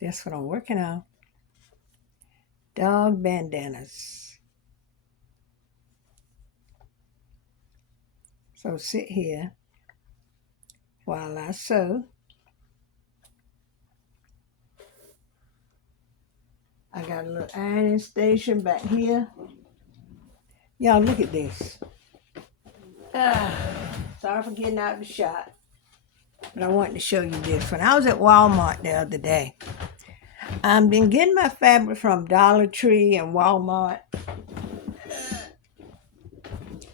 That's what I'm working on. Dog bandanas. So sit here while I sew. I got a little ironing station back here. Y'all look at this. Ah, sorry for getting out of the shot. But I wanted to show you this. When I was at Walmart the other day, I've been getting my fabric from Dollar Tree and Walmart.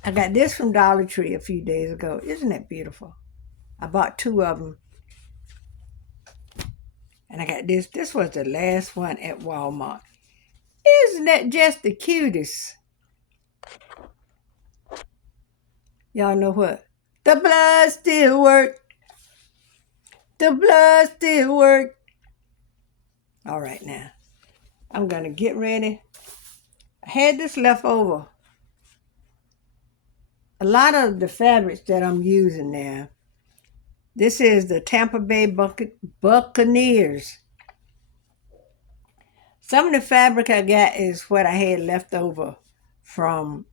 I got this from Dollar Tree a few days ago. Isn't that beautiful? I bought 2 of them. And I got this. This was the last one at Walmart. Isn't that just the cutest? Y'all know what? The blood still works. The blood still works. All right, now. I'm going to get ready. I had this left over. A lot of the fabrics that I'm using now. This is the Tampa Bay Buccaneers. Some of the fabric I got is what I had left over from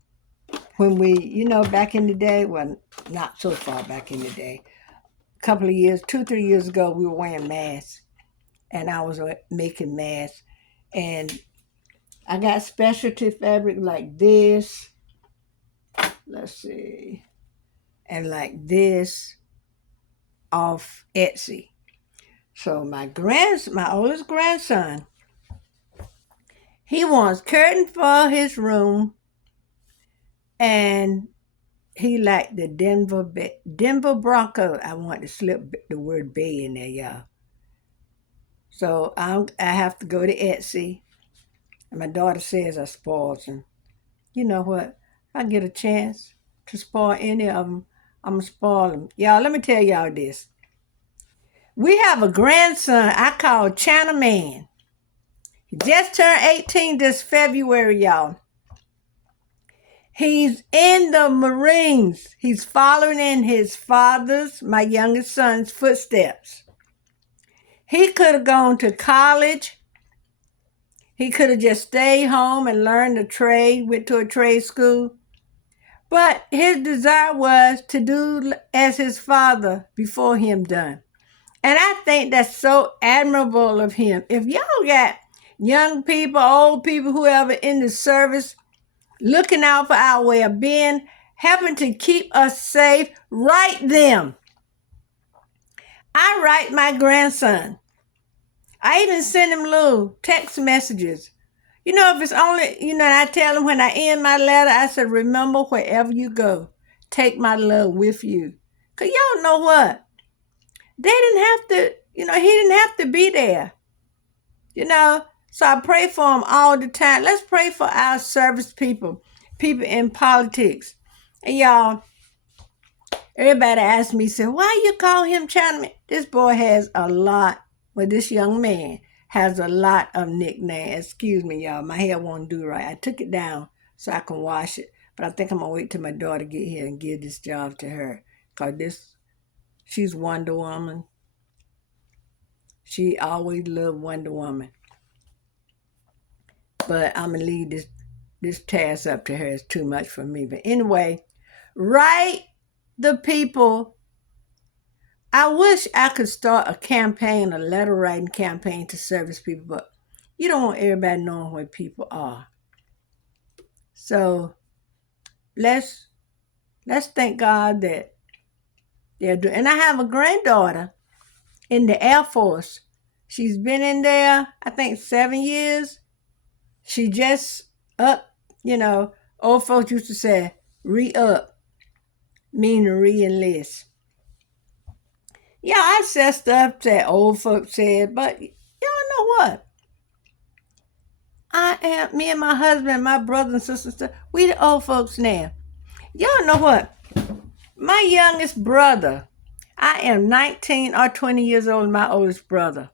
when we, back in the day. Well, not so far back in the day. A couple of years, 2-3 years ago, we were wearing masks. And I was making masks. And I got specialty fabric like this. Let's see. And like this off Etsy. So my oldest grandson, he wants curtain for his room, and he liked the Denver Bronco. I want to slip the word Bay in there, y'all. So I have to go to Etsy, and my daughter says I spoiled him. You know what? If I get a chance to spoil any of them, I'm going to spoil them. Y'all, let me tell y'all this. We have a grandson I call China Man. He just turned 18 this February, y'all. He's in the Marines. He's following in his father's, my youngest son's, footsteps. He could have gone to college. He could have just stayed home and learned a trade, went to a trade school. But his desire was to do as his father before him done. And I think that's so admirable of him. If y'all got young people, old people, whoever in the service, looking out for our way of being, helping to keep us safe, write them. I write my grandson. I even send him little text messages. If it's only, I tell him when I end my letter, I said, remember, wherever you go, take my love with you. Because y'all know what? They didn't have to, he didn't have to be there. So I pray for him all the time. Let's pray for our service people in politics. And y'all, everybody asks me, say, why you call him Chinaman? This boy has a lot, this young man has a lot of nicknames. Excuse me, y'all, my hair won't do right. I took it down so I can wash it. But I think I'm going to wait till my daughter get here and give this job to her. Because she's Wonder Woman. She always loved Wonder Woman. But I'm going to leave this task up to her. It's too much for me. But anyway, write the people. I wish I could start a campaign, a letter writing campaign to service people, but you don't want everybody knowing where people are. So let's thank God that they're doing. And I have a granddaughter in the Air Force. She's been in there, I think, 7 years. She just up, old folks used to say, re-up, meaning re-enlist. Yeah, I said stuff that old folks said, but y'all know what? Me and my husband, my brother and sister, we the old folks now. Y'all know what? My youngest brother, I am 19 or 20 years old, my oldest brother.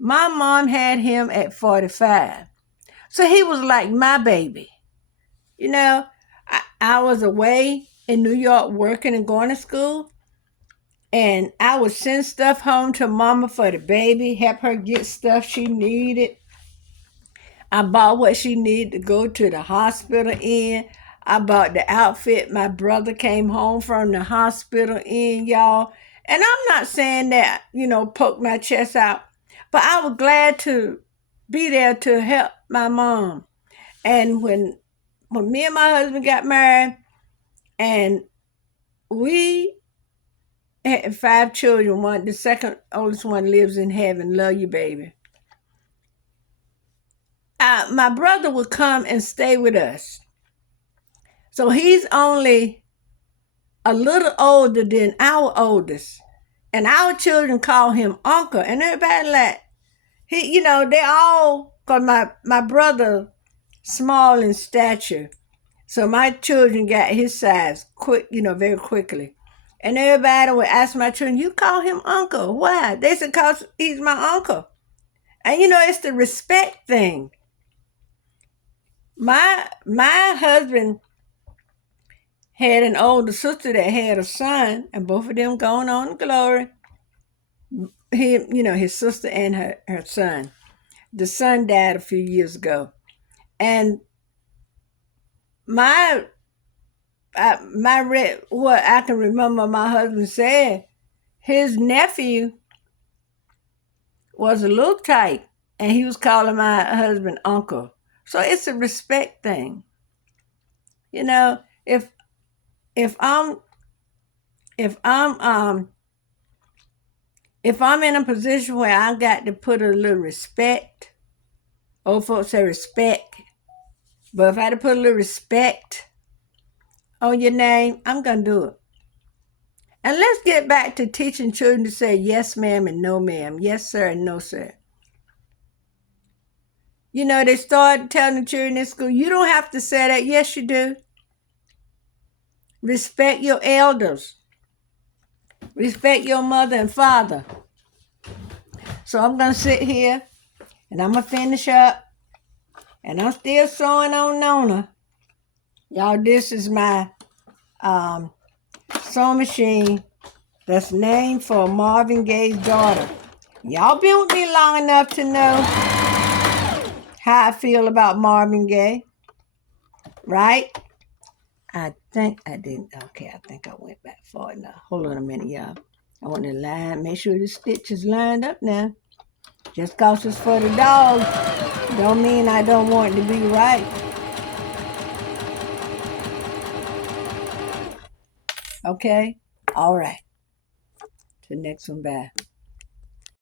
My mom had him at 45. So he was like my baby. I was away in New York working and going to school. And I would send stuff home to mama for the baby, help her get stuff she needed. I bought what she needed to go to the hospital in. I bought the outfit my brother came home from the hospital in, y'all. And I'm not saying that, poke my chest out, but I was glad to be there to help my mom. And when me and my husband got married, and we had 5 children, the second oldest one lives in heaven. Love you, baby. My brother would come and stay with us. So he's only a little older than our oldest. And our children call him uncle. And everybody like, they all, because my brother small in stature. So my children got his size quick, very quickly. And everybody would ask my children, you call him uncle. Why? They said, because he's my uncle. And it's the respect thing. My husband had an older sister that had a son, and both of them going on to glory. His sister and her son. The son died a few years ago. And what I can remember my husband said, his nephew was a little tight, and he was calling my husband uncle. So it's a respect thing. If if I'm if I'm if I'm in a position where I got to put a little respect, old folks say respect, but if I had to put a little respect on your name, I'm gonna do it. And let's get back to teaching children to say yes, ma'am, and no, ma'am, yes, sir, and no, sir. They started telling the children in school, you don't have to say that. Yes, you do. Respect your elders. Respect your mother and father. So I'm going to sit here and I'm going to finish up. And I'm still sewing on Nona. Y'all, this is my sewing machine that's named for Marvin Gaye's daughter. Y'all been with me long enough to know how I feel about Marvin Gaye, right? I think I didn't. Okay, I think I went back far enough. Hold on a minute, y'all. I want to make sure the stitch is lined up now. Just cause it's for the dog, don't mean I don't want it to be right. Okay? All right. To the next one, bye.